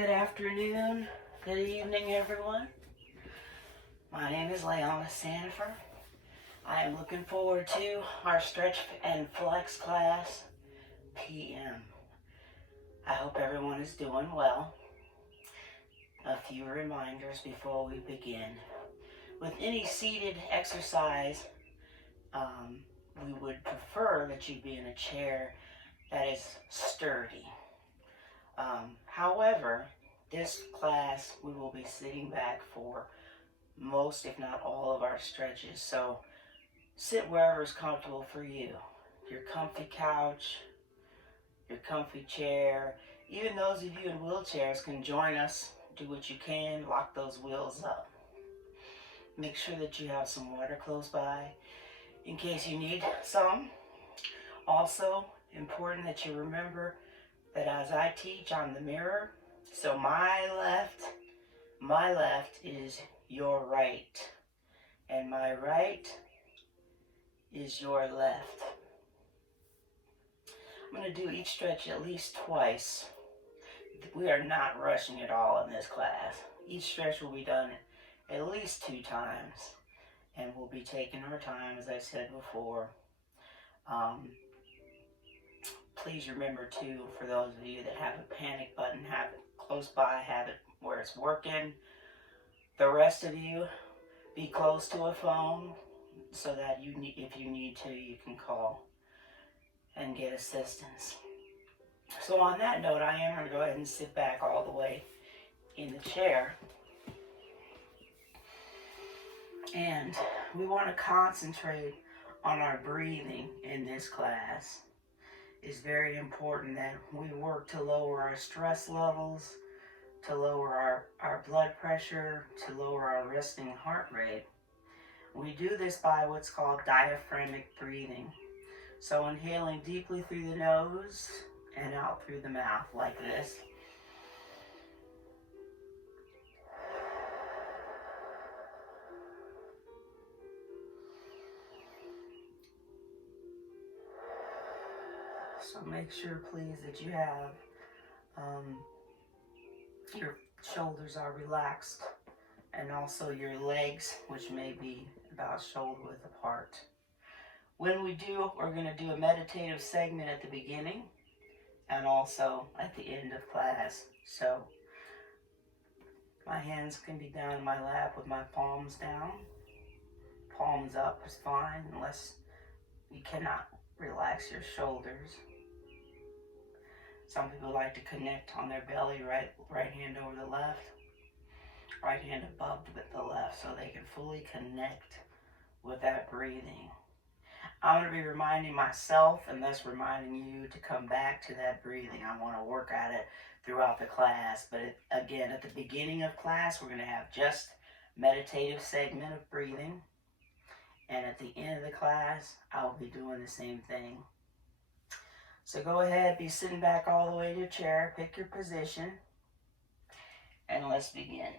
Good afternoon, good evening, everyone. My name is Leona Sandifer. I am looking forward to our stretch and flex class PM. I hope everyone is doing well. A few reminders before we begin. With any seated exercise, we would prefer that you be in a chair that is sturdy. However, this class we will be sitting back for most, if not all, of our stretches. So sit wherever is comfortable for you. Your comfy couch, your comfy chair. Even those of you in wheelchairs can join us. Do what you can, lock those wheels up. Make sure that you have some water close by in case you need some. Also, important that you remember that as I teach, I'm the mirror. So my left is your right, and my right is your left. I'm going to do each stretch at least twice. We are not rushing at all in this class. Each stretch will be done at least 2 times, and we'll be taking our time, as I said before. Please remember too, for those of you that have a panic button, have it close by, have it where it's working. The rest of you, be close to a phone so that if you need to, you can call and get assistance. So on that note, I am going to go ahead and sit back all the way in the chair. And we want to concentrate on our breathing in this class. It's very important that we work to lower our stress levels, to lower our blood pressure, to lower our resting heart rate. We do this by what's called diaphragmatic breathing. So inhaling deeply through the nose and out through the mouth like this. So make sure, please, that you have your shoulders are relaxed, and also your legs, which may be about shoulder width apart. When we do, we're going to do a meditative segment at the beginning and also at the end of class. So my hands can be down in my lap with my palms down. Palms up is fine unless you cannot relax your shoulders. Some people like to connect on their belly, right hand over the left, right hand above the left, so they can fully connect with that breathing. I'm going to be reminding myself and thus reminding you to come back to that breathing. I want to work at it throughout the class, but again, at the beginning of class, we're going to have just meditative segment of breathing, and at the end of the class, I'll be doing the same thing. So go ahead, be sitting back all the way to your chair, pick your position, and let's begin.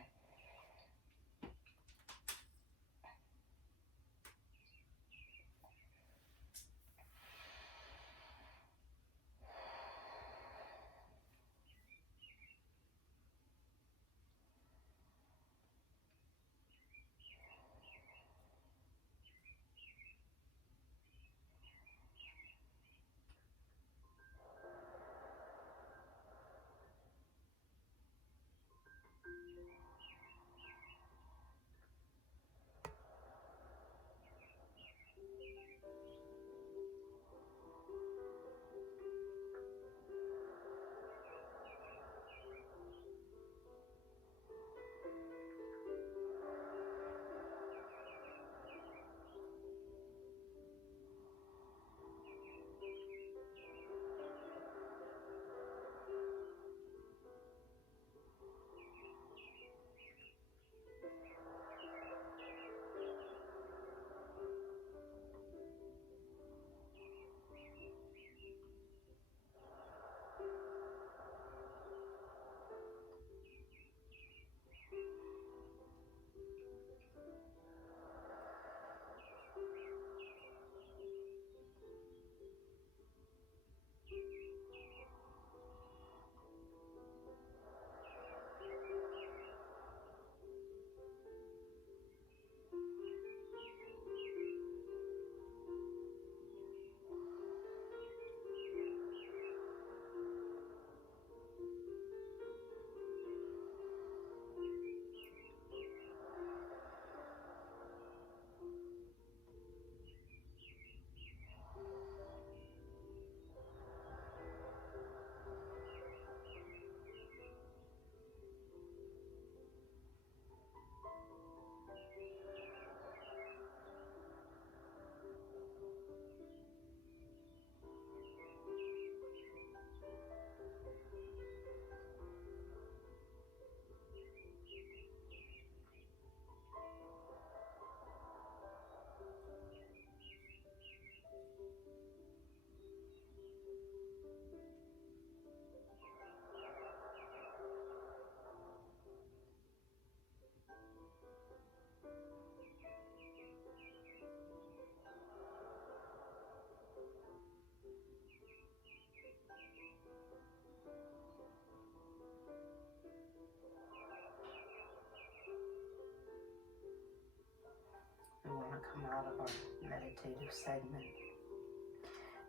out of our meditative segment.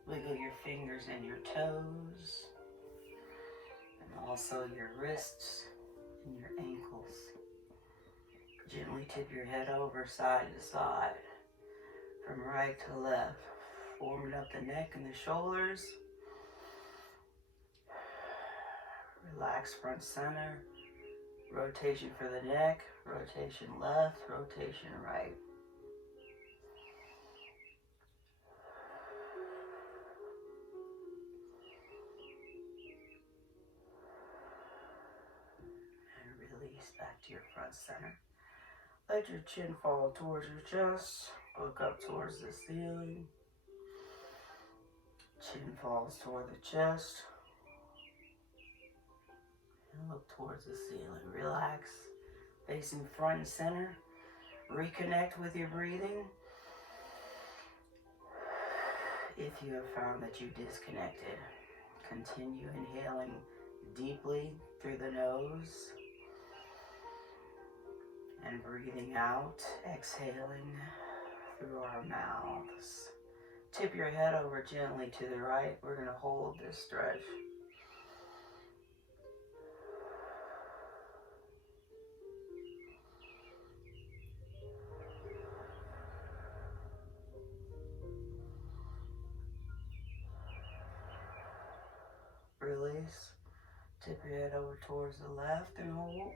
Wiggle your fingers and your toes, and also your wrists and your ankles. Gently tip your head over side to side, from right to left, warming up the neck and the shoulders. Relax front center, rotation for the neck, rotation left, rotation right. And release back to your front center. Let your chin fall towards your chest, look up towards the ceiling. Chin falls toward the chest, and look towards the ceiling. Relax, facing front and center. Reconnect with your breathing. If you have found that you disconnected, continue inhaling deeply through the nose and breathing out, exhaling through our mouths. Tip your head over gently to the right. We're going to hold this stretch. Release. Tip your head over towards the left and hold.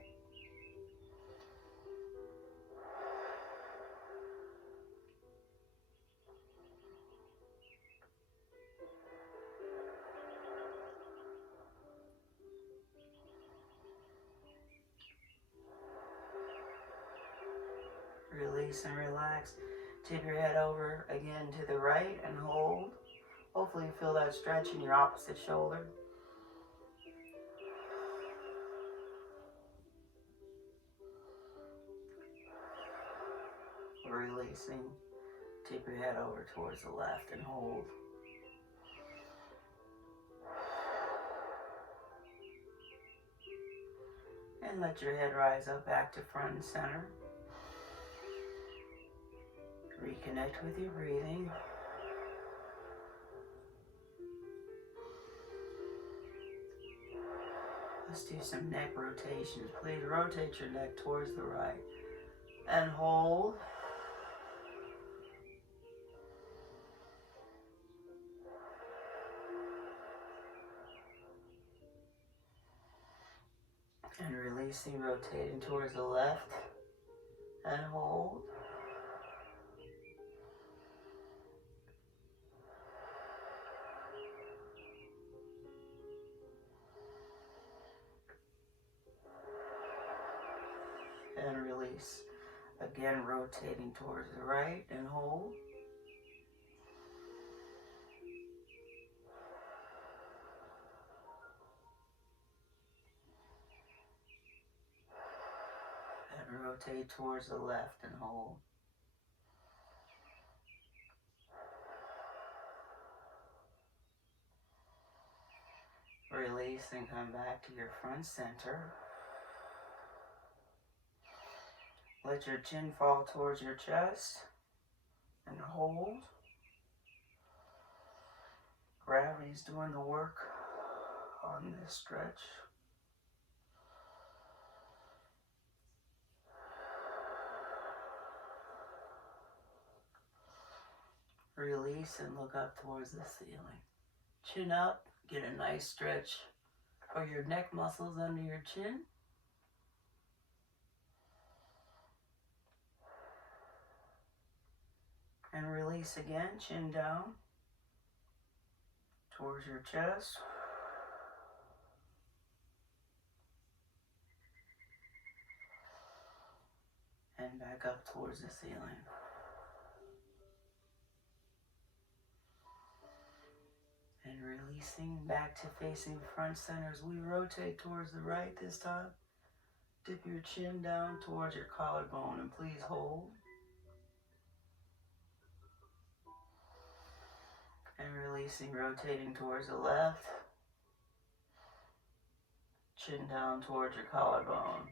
Release and relax. Tip your head over again to the right and hold. Hopefully you feel that stretch in your opposite shoulder. Releasing. Tip your head over towards the left and hold. And let your head rise up back to front and center. Reconnect with your breathing. Let's do some neck rotations. Please rotate your neck towards the right and hold. And releasing, rotating towards the left and hold. And release. Again, rotating towards the right and hold. And rotate towards the left and hold. Release and come back to your front center. Let your chin fall towards your chest and hold. Gravity's doing the work on this stretch. Release and look up towards the ceiling. Chin up, get a nice stretch for your neck muscles under your chin. And release again, chin down towards your chest. And back up towards the ceiling. And releasing back to facing front center as we rotate towards the right this time. Dip your chin down towards your collarbone and please hold. And releasing, rotating towards the left. Chin down towards your collarbone.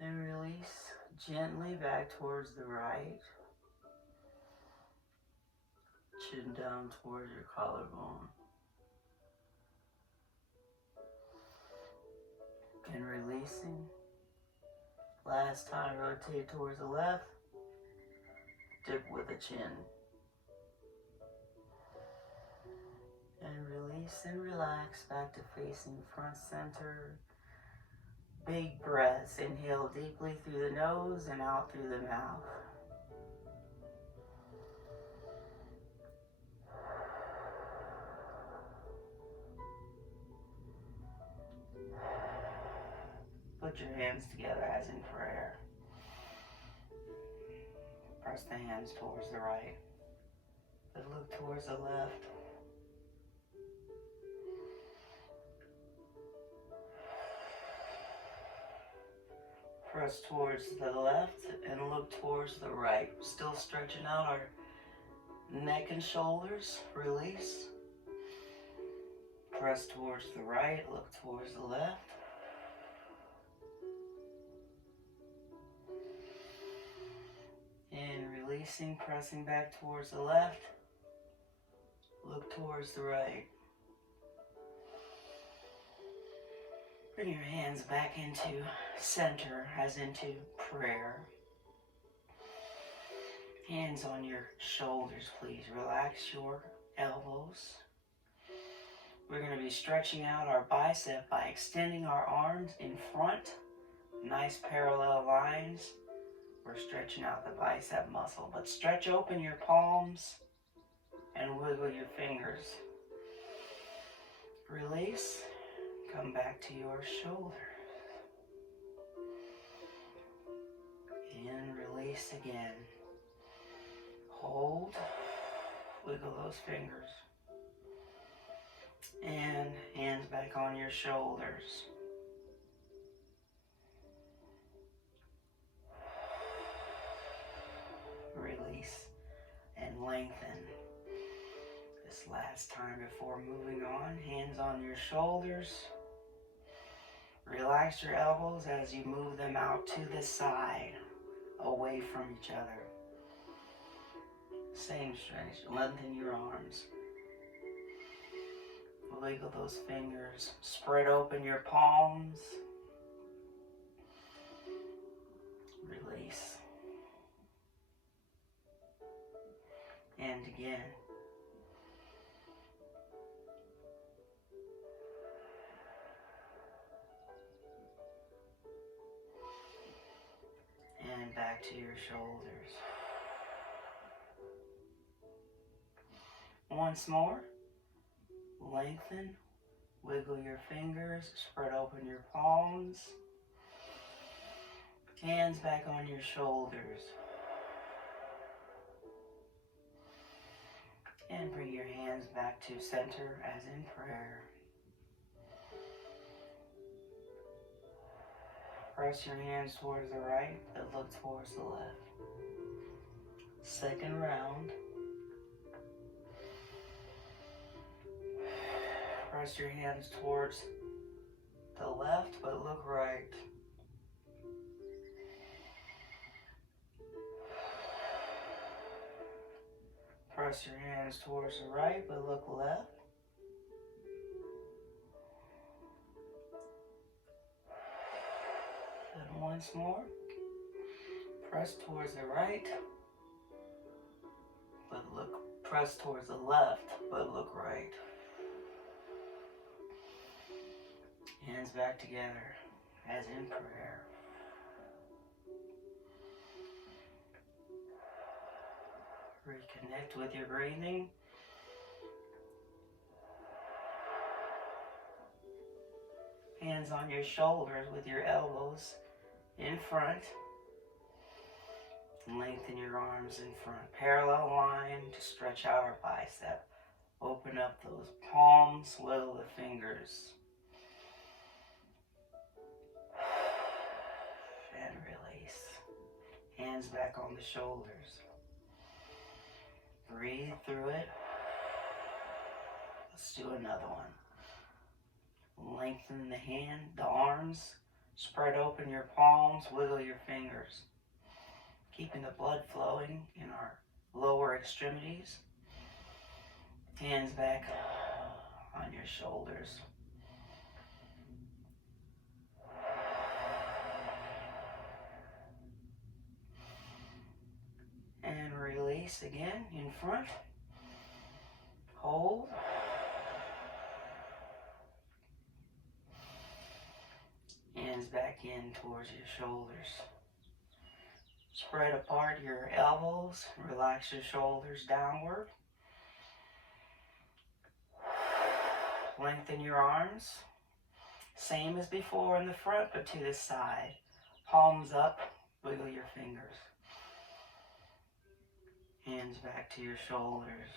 And release gently back towards the right. Chin down towards your collarbone. And releasing. Last time, rotate towards the left. Dip with the chin. And release and relax back to facing front center. Big breaths. Inhale deeply through the nose and out through the mouth. Put your hands together as in prayer. Press the hands towards the right, but look towards the left. Press towards the left and look towards the right. Still stretching out our neck and shoulders. Release. Press towards the right, look towards the left. And releasing, pressing back towards the left. Look towards the right. Bring your hands back into center, as into prayer. Hands on your shoulders, please. Relax your elbows. We're going to be stretching out our bicep by extending our arms in front. Nice parallel lines. We're stretching out the bicep muscle, but stretch open your palms and wiggle your fingers. Release. Come back to your shoulders. And release again. Hold. Wiggle those fingers. And hands back on your shoulders. Release and lengthen. This last time before moving on, hands on your shoulders. Relax your elbows as you move them out to the side, away from each other. Same stretch, lengthen your arms. Wiggle those fingers, spread open your palms. Release. And again. And back to your shoulders. Once more. Lengthen. Wiggle your fingers. Spread open your palms. Hands back on your shoulders. And bring your hands back to center as in prayer. Press your hands towards the right, but look towards the left. Second round. Press your hands towards the left, but look right. Press your hands towards the right, but look left. And once more. Press towards the right, but press towards the left, but look right. Hands back together, as in prayer. Reconnect with your breathing. Hands on your shoulders with your elbows in front. Lengthen your arms in front. Parallel line to stretch out our bicep. Open up those palms, wiggle the fingers. And release. Hands back on the shoulders. Breathe through it. Let's do another one. Lengthen the arms Spread open your palms, wiggle your fingers, keeping the blood flowing in our lower extremities. Hands back on your shoulders. And release again in front. Hold. Hands back in towards your shoulders. Spread apart your elbows. Relax your shoulders downward. Lengthen your arms. Same as before in the front, but to the side. Palms up. Wiggle your fingers. Hands back to your shoulders.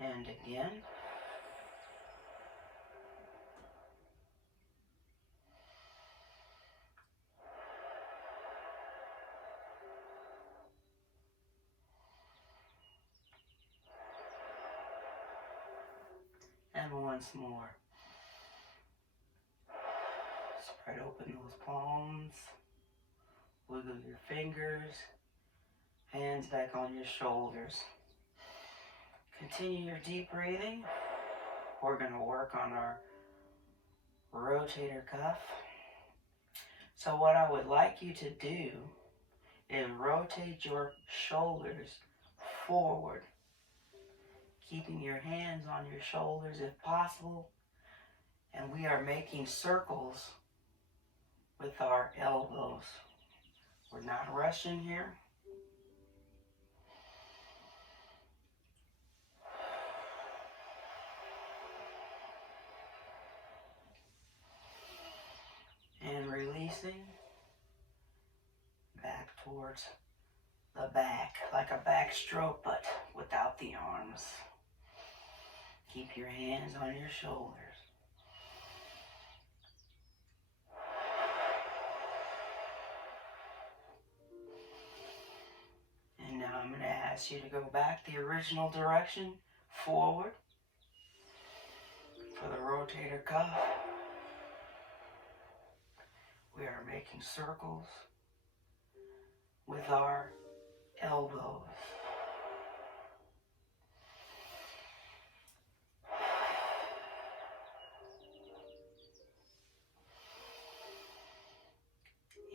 And again. And once more. Spread open those palms. Wiggle your fingers. Hands back on your shoulders. Continue your deep breathing. We're going to work on our rotator cuff. So what I would like you to do is rotate your shoulders forward, keeping your hands on your shoulders if possible. And we are making circles with our elbows. We're not rushing here. And releasing back towards the back, like a back stroke, but without the arms. Keep your hands on your shoulders. And now I'm going to ask you to go back the original direction, forward, for the rotator cuff. We are making circles with our elbows.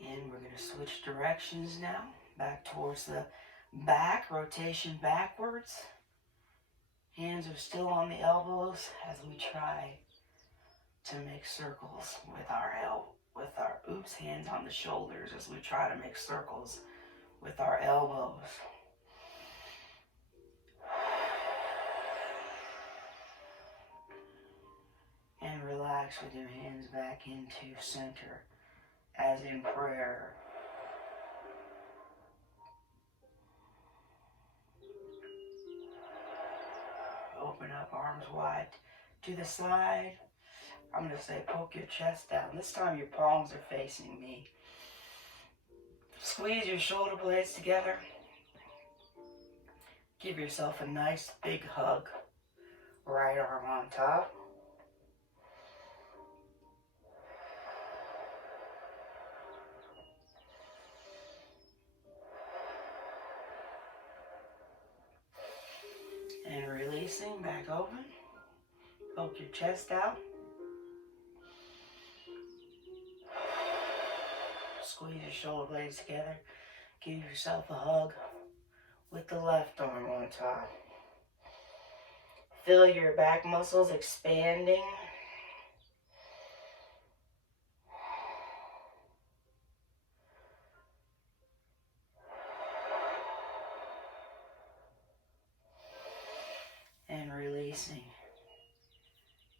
And we're going to switch directions now, back towards the back, rotation backwards. Hands are still on the elbows as we try to make circles with our hands on the shoulders as we try to make circles with our elbows. And relax with your hands back into center as in prayer. Open up, arms wide to the side. I'm going to say poke your chest down. This time your palms are facing me. Squeeze your shoulder blades together. Give yourself a nice big hug. Right arm on top. And releasing back open. Poke your chest out. Squeeze your shoulder blades together. Give yourself a hug with the left arm on top. Feel your back muscles expanding. And releasing.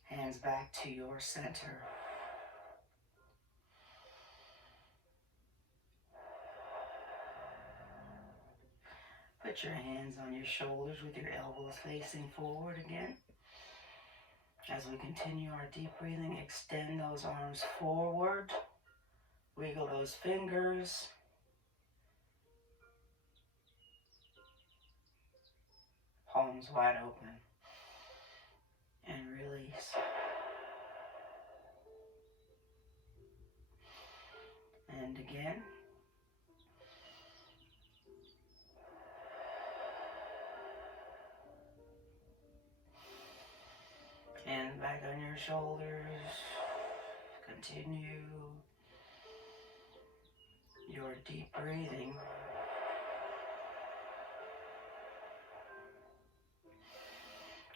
Hands back to your center. Put your hands on your shoulders with your elbows facing forward again. As we continue our deep breathing, extend those arms forward. Wiggle those fingers. Palms wide open. release. And again. Hands back on your shoulders. Continue your deep breathing.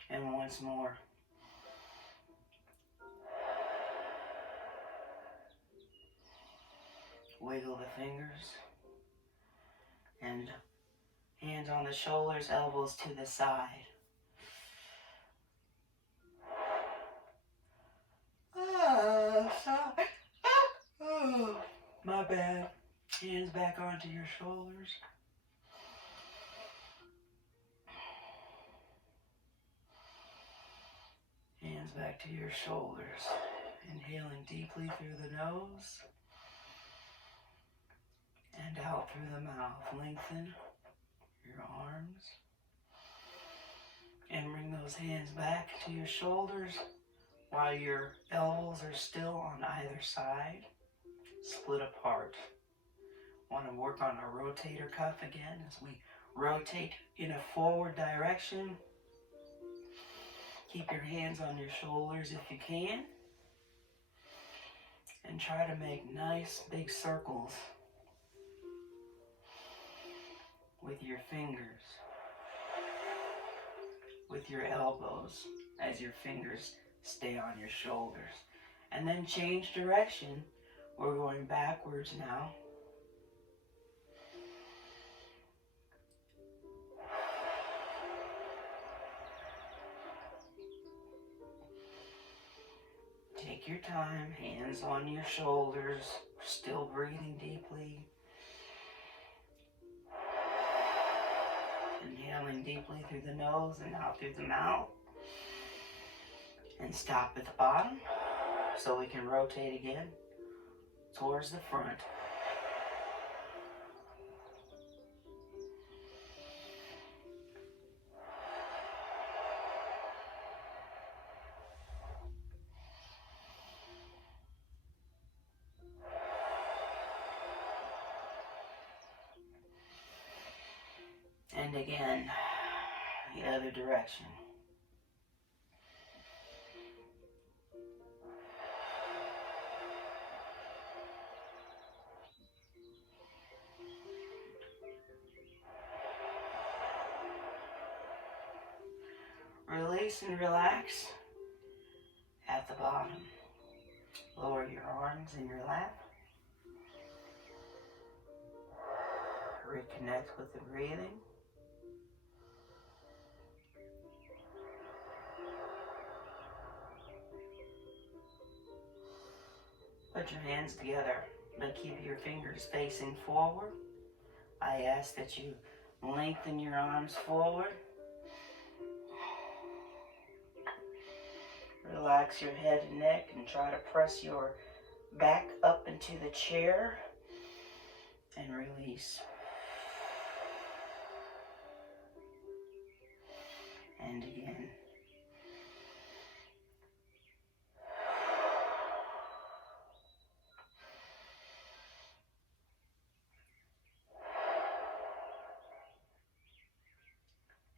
And once more. Wiggle the fingers. And hands on the shoulders, elbows to the side. Sorry. Oh, my bad. Hands back onto your shoulders. Hands back to your shoulders. Inhaling deeply through the nose and out through the mouth. Lengthen your arms and bring those hands back to your shoulders while your elbows are still on either side, split apart. Want to work on our rotator cuff again as we rotate in a forward direction. Keep your hands on your shoulders if you can. And try to make nice big circles with your fingers, with your elbows as your fingers stay on your shoulders. And then change direction. We're going backwards now. Take your time, hands on your shoulders, still breathing deeply. Inhaling deeply through the nose and out through the mouth. And stop at the bottom so we can rotate again towards the front. And again, the other direction. Release and relax at the bottom. Lower your arms in your lap. Reconnect with the breathing. Put your hands together, but keep your fingers facing forward. I ask that you lengthen your arms forward. Relax your head and neck and try to press your back up into the chair and release. And again.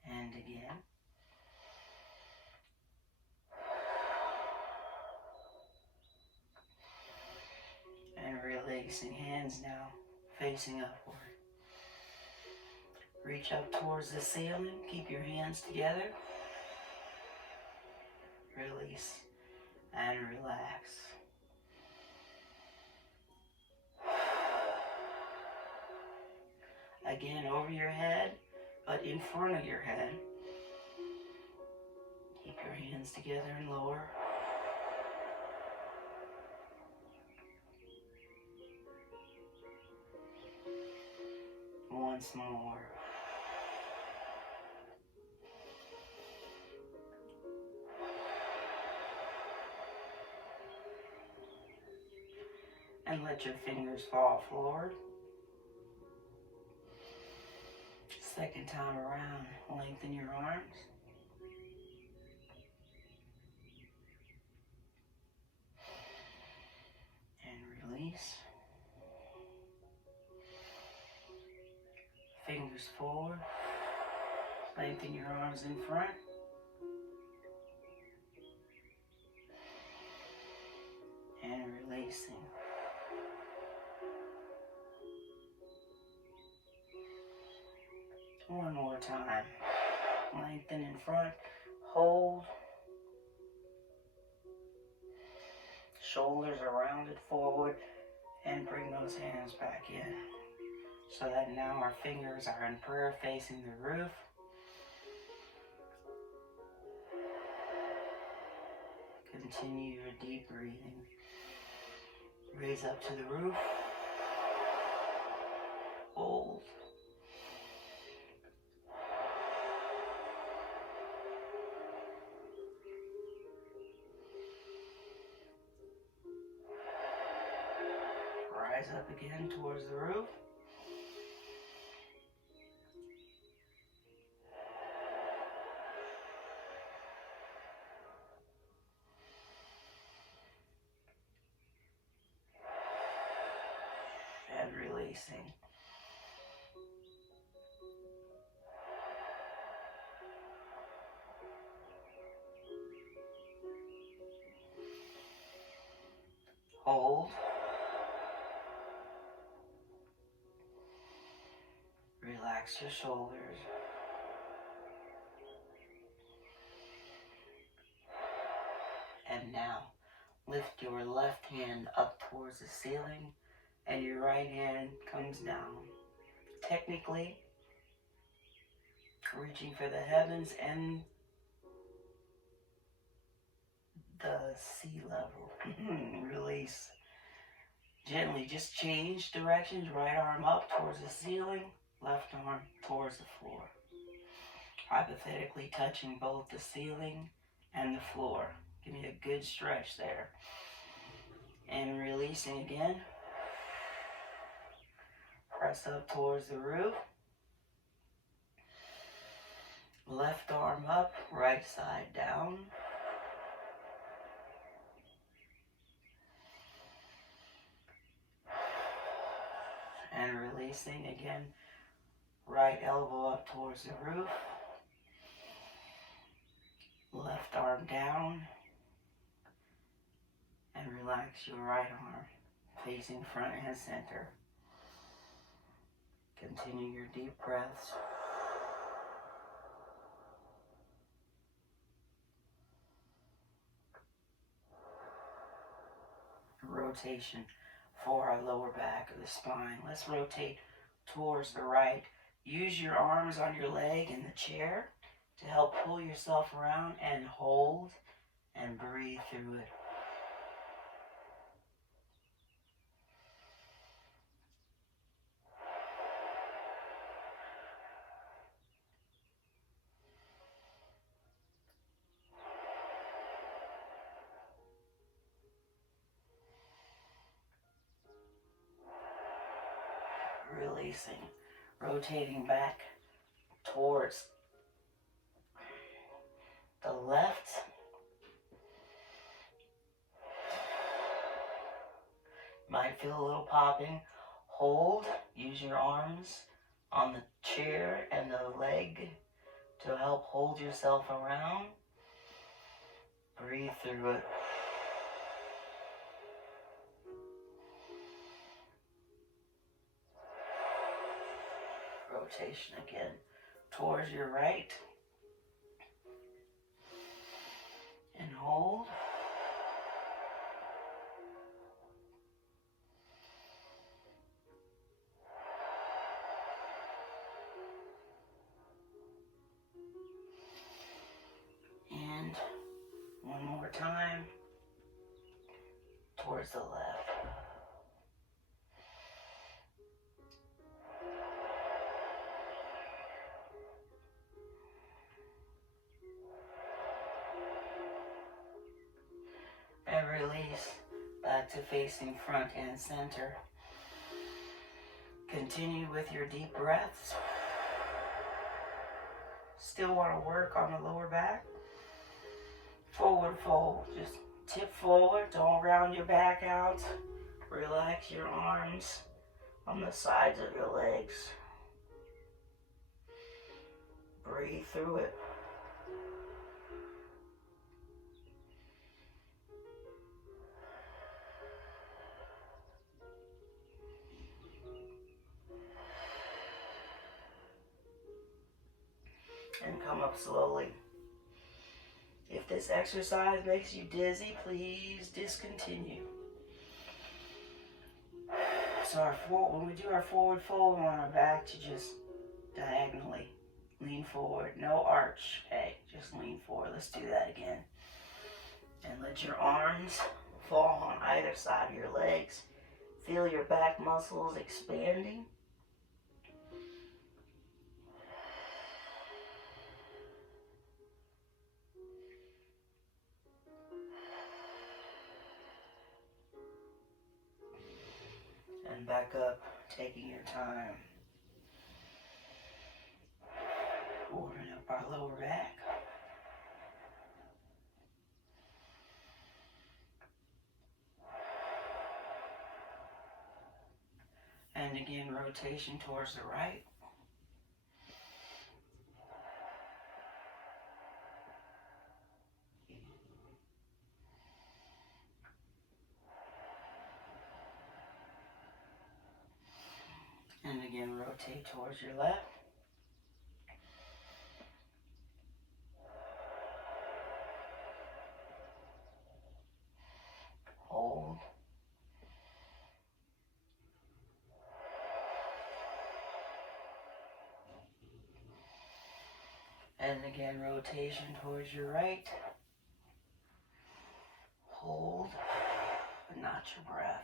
And again. And releasing, hands now facing upward. Reach up towards the ceiling, keep your hands together. Release and relax. Again, over your head, but in front of your head. Keep your hands together and lower. Once more. And let your fingers fall forward. Second time around, lengthen your arms. release. Fingers forward. Lengthen your arms in front. And releasing. One more time. Lengthen in front. Hold. Shoulders are rounded forward. And bring those hands back in. So that now our fingers are in prayer facing the roof. Continue your deep breathing. Raise up to the roof. Hold. Rise up again towards the roof. And releasing. Hold. Relax your shoulders. And now, lift your left hand up towards the ceiling and your right hand comes down. Technically, reaching for the heavens and the sea level. Release. Gently just change directions. Right arm up towards the ceiling, left arm towards the floor. Hypothetically touching both the ceiling and the floor. Give me a good stretch there. And releasing again. Press up towards the roof. Left arm up, right side down. And releasing again. Right elbow up towards the roof. Left arm down. And relax your right arm, facing front and center. Continue your deep breaths. Rotation for our lower back of the spine. Let's rotate towards the right. Use your arms on your leg in the chair to help pull yourself around and hold and breathe through it. Releasing, rotating back towards the left. Might feel a little popping. Hold, use your arms on the chair and the leg to help hold yourself around. Breathe through it. Rotation again towards your right. And hold. And one more time towards the left. And release back to facing front and center. Continue with your deep breaths. Still want to work on the lower back. Forward fold. Just tip forward. Don't round your back out. Relax your arms on the sides of your legs. Breathe through it. And come up slowly. If this exercise makes you dizzy, please discontinue. So when we do our forward fold, we want our back to just diagonally lean forward. No arch, okay? Just lean forward. Let's do that again. And let your arms fall on either side of your legs. Feel your back muscles expanding. And back up, taking your time. Warming up our lower back. And again, rotation towards the right. And again, rotate towards your left. Hold. And again, rotation towards your right. Hold, but not your breath.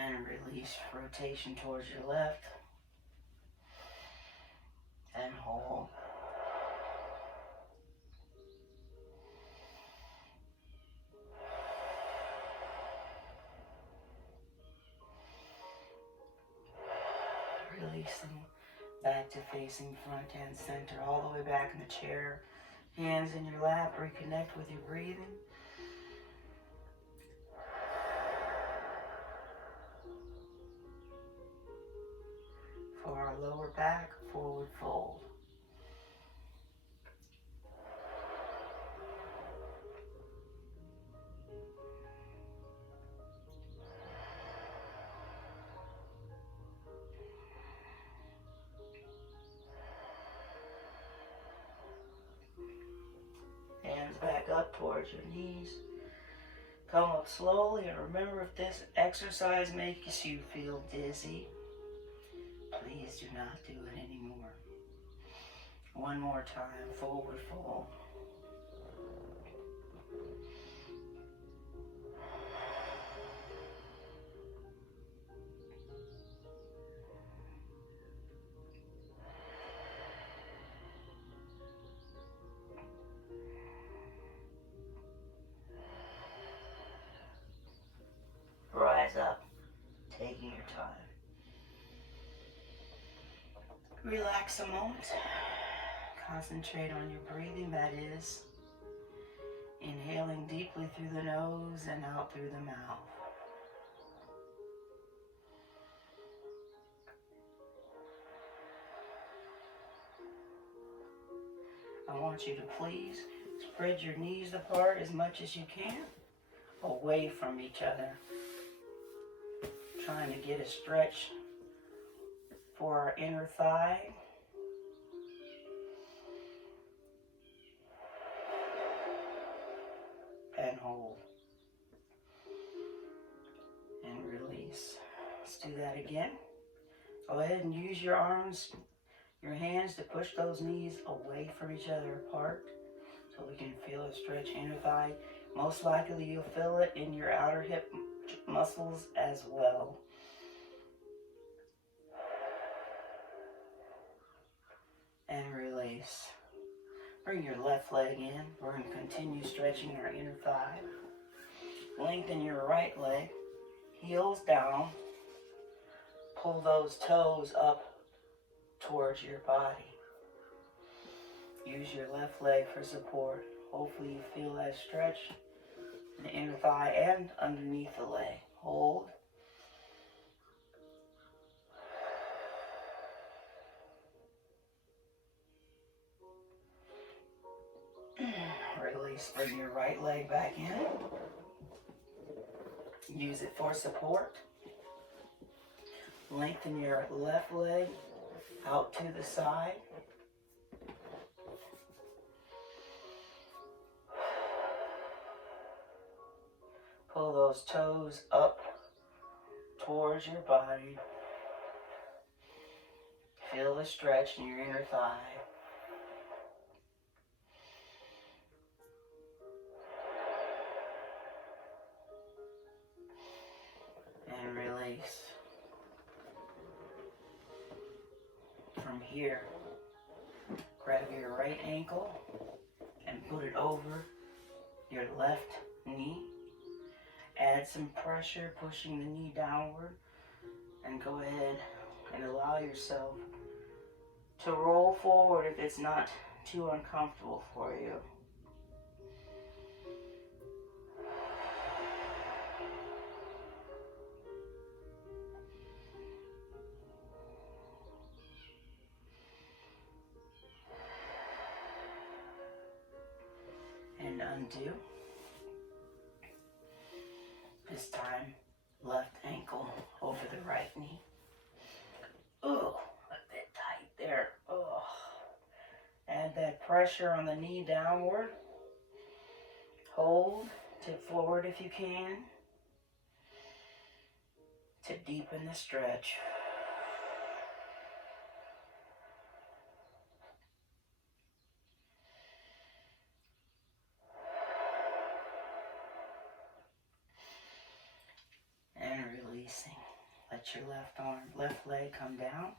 And release, rotation towards your left. And hold. Releasing back to facing front and center, all the way back in the chair. Hands in your lap, reconnect with your breathing. For our lower back, forward fold. Hands back up towards your knees. Come up slowly, and remember, if this exercise makes you feel dizzy, please do not do it anymore. One more time, forward fold. Rise up, taking your time. Relax a moment. Concentrate on your breathing, that is, inhaling deeply through the nose and out through the mouth. I want you to please spread your knees apart as much as you can, away from each other. Trying to get a stretch for our inner thigh. And hold. And release. Let's do that again. Go ahead and use your arms, your hands to push those knees away from each other apart so we can feel a stretch inner thigh. Most likely you'll feel it in your outer hip muscles as well. And release. Bring your left leg in. We're going to continue stretching our inner thigh. Lengthen your right leg. heels down. Pull those toes up towards your body. Use your left leg for support. Hopefully you feel that stretch in the inner thigh and underneath the leg. Hold. Release. Bring your right leg back in. Use it for support. Lengthen your left leg out to the side. Pull those toes up towards your body. Feel the stretch in your inner thigh. And release. From here, grab your right ankle and put it over your left knee. Add some pressure, pushing the knee downward, and go ahead and allow yourself to roll forward if it's not too uncomfortable for you. And undo. This time, left ankle over the right knee. Oh, a bit tight there. Oh. Add that pressure on the knee downward. Hold. Tip forward if you can. To deepen the stretch. And releasing. Let your left leg come down.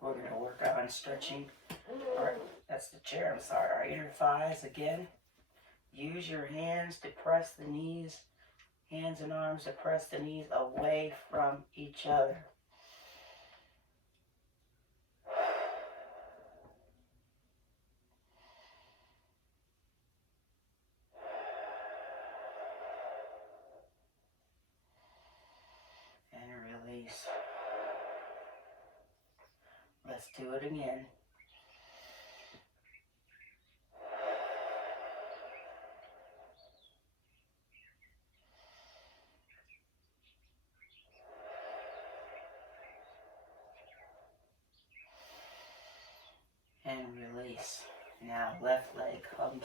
We're going to work on stretching, that's the chair, I'm sorry, our inner thighs again. Use your hands to press the knees, hands and arms to press the knees away from each other. And release. Let's do it again. And release. Now left leg comes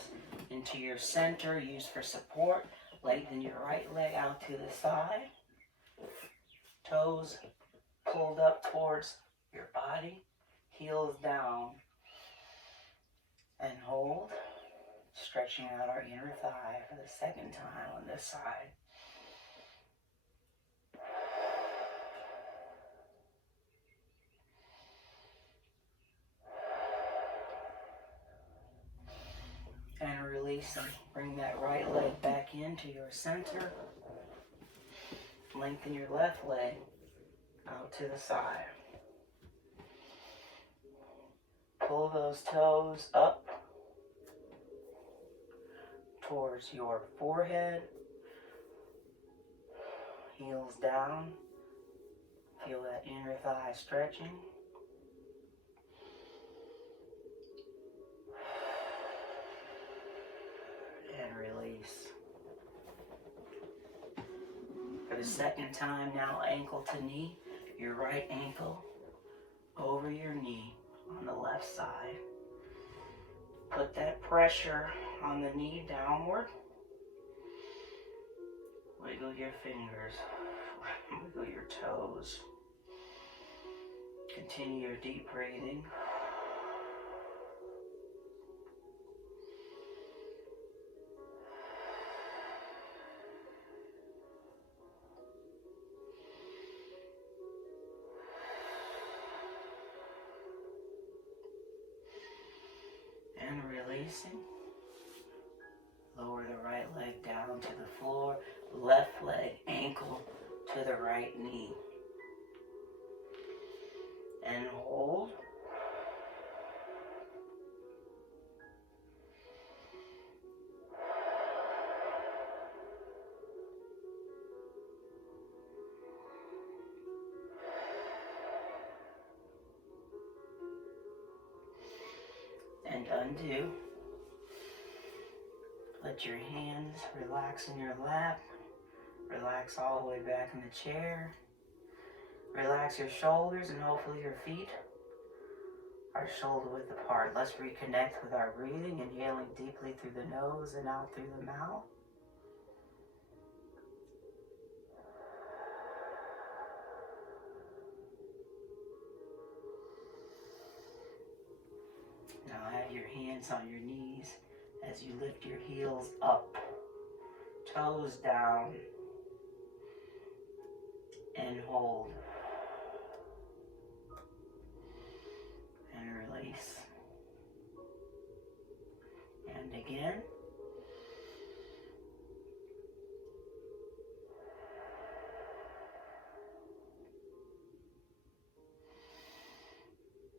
into your center, use for support. Lengthen your right leg out to the side. Toes pulled up towards your body. Heels down. And hold. Stretching out our inner thigh for the second time on this side. And releasing. Bring that right leg back into your center. Lengthen your left leg out to the side. Pull those toes up towards your forehead. Heels down. Feel that inner thigh stretching. And release. For the second time now, ankle to knee. Your right ankle over your knee on the left side. Put that pressure on the knee downward. Wiggle your fingers. Wiggle your toes. Continue your deep breathing. And releasing. Lower the right leg down to the floor, left leg, ankle to the right knee. And hold. And undo. Let your hands relax in your lap. Relax all the way back in the chair. Relax your shoulders and hopefully your feet are shoulder width apart. Let's reconnect with our breathing, inhaling deeply through the nose and out through the mouth. Now have your hands on your knees as you lift your heels up, toes down, and hold. And release. And again.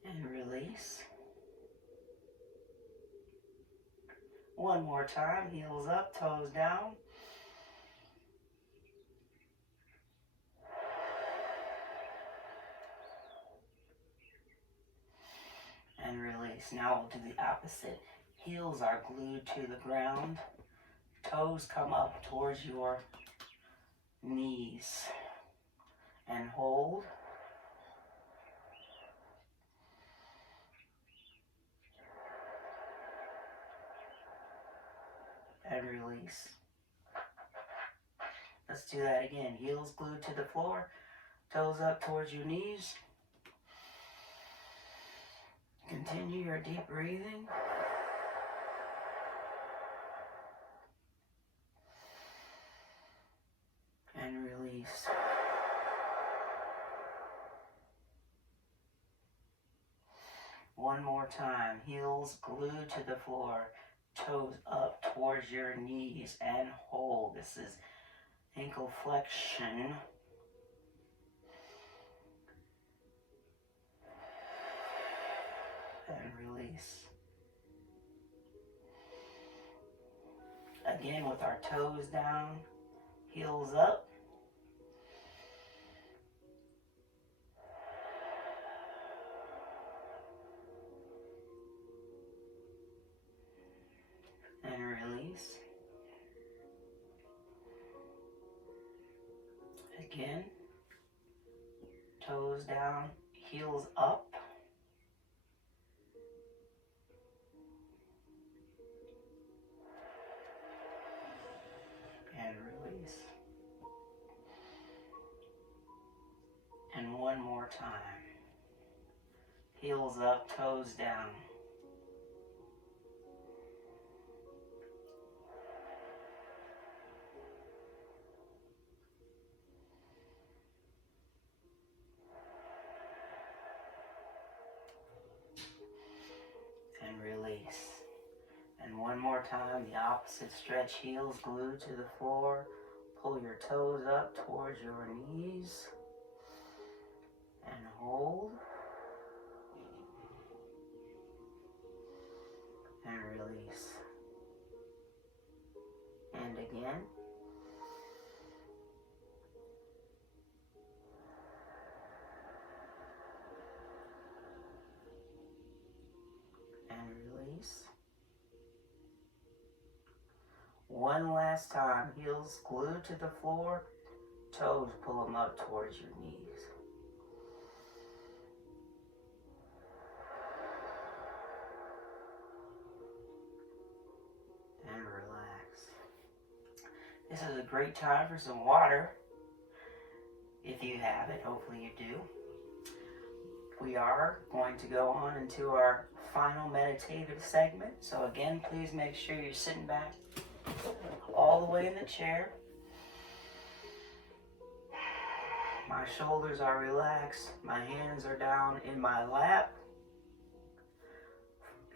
And release. One more time, heels up, toes down. And release. Now we'll do the opposite. Heels are glued to the ground. Toes come up towards your knees. And hold. And release. Let's do that again. Heels glued to the floor. Toes up towards your knees. Continue your deep breathing. And release. One more time. Heels glued to the floor. Toes up towards your knees and hold. This is ankle flexion. And release. Again with our toes down, heels up. And release. Again, toes down, heels up. And release. And one more time. Heels up, toes down. And release. And one more time, the opposite stretch, heels glued to the floor. Pull your toes up towards your knees. And hold. And release. And again. And release. One last time, heels glued to the floor, toes pull them up towards your knees. And relax. This is a great time for some water, if you have it, hopefully you do. We are going to go on into our final meditative segment. So again, please make sure you're sitting back all the way in the chair. My shoulders are relaxed. My hands are down in my lap.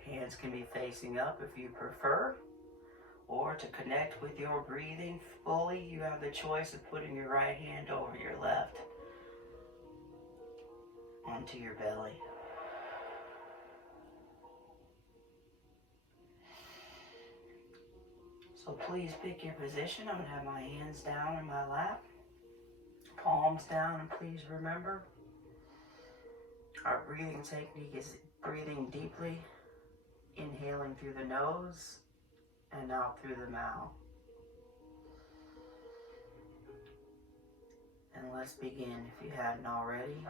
Hands can be facing up if you prefer. Or to connect with your breathing fully, you have the choice of putting your right hand over your left onto your belly. So please pick your position. I'm going to have my hands down in my lap, palms down, and please remember our breathing technique is breathing deeply, inhaling through the nose and out through the mouth. And let's begin if you hadn't already.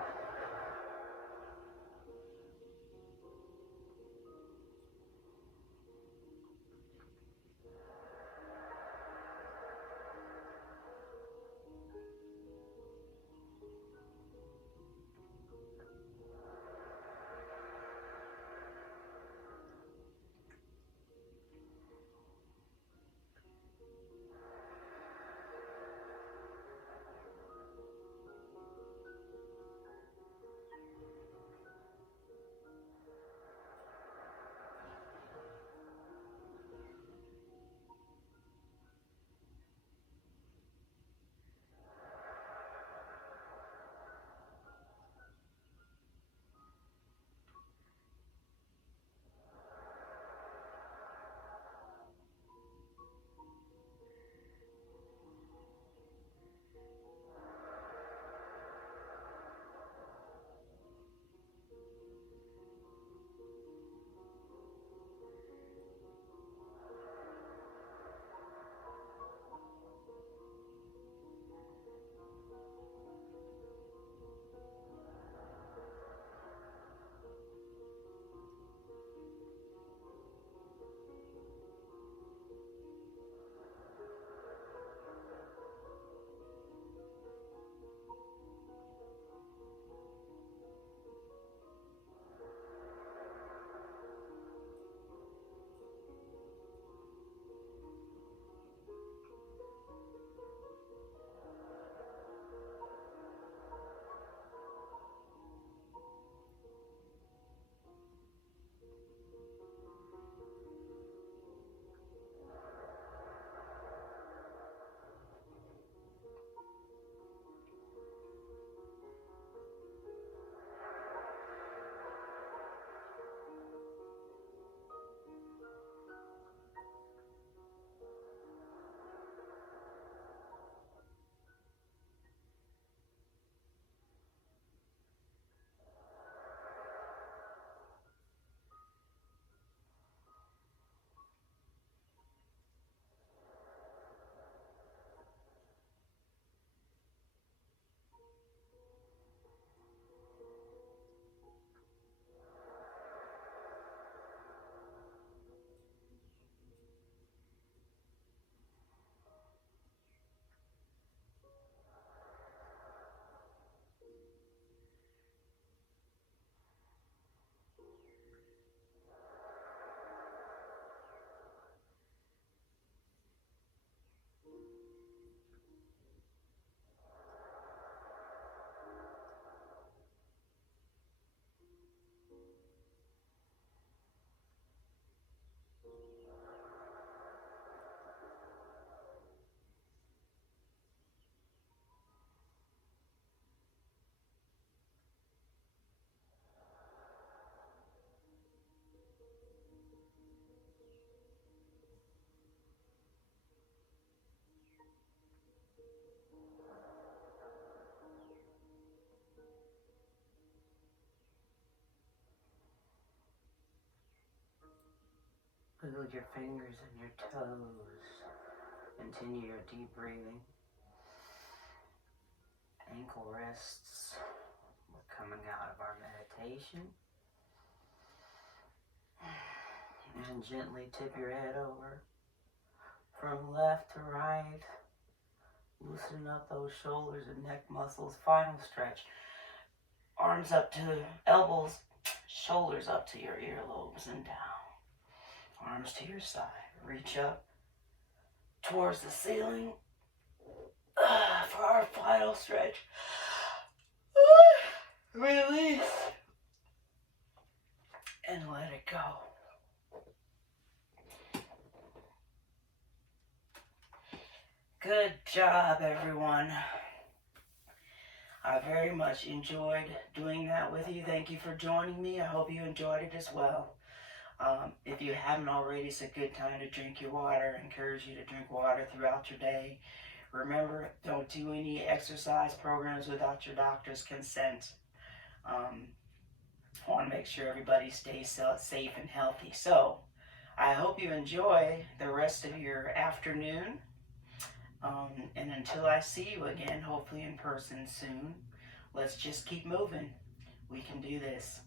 Wiggle your fingers and your toes. Continue your deep breathing. Ankle rests. We're coming out of our meditation. And gently tip your head over from left to right. Loosen up those shoulders and neck muscles. Final stretch. Arms up to elbows, shoulders up to your earlobes and down. Arms to your side. Reach up towards the ceiling for our final stretch. Release. And let it go. Good job, everyone. I very much enjoyed doing that with you. Thank you for joining me. I hope you enjoyed it as well. If you haven't already, it's a good time to drink your water. I encourage you to drink water throughout your day. Remember, don't do any exercise programs without your doctor's consent. Um, I want to make sure everybody stays safe and healthy. So, I hope you enjoy the rest of your afternoon. And until I see you again, hopefully in person soon, let's just keep moving. We can do this.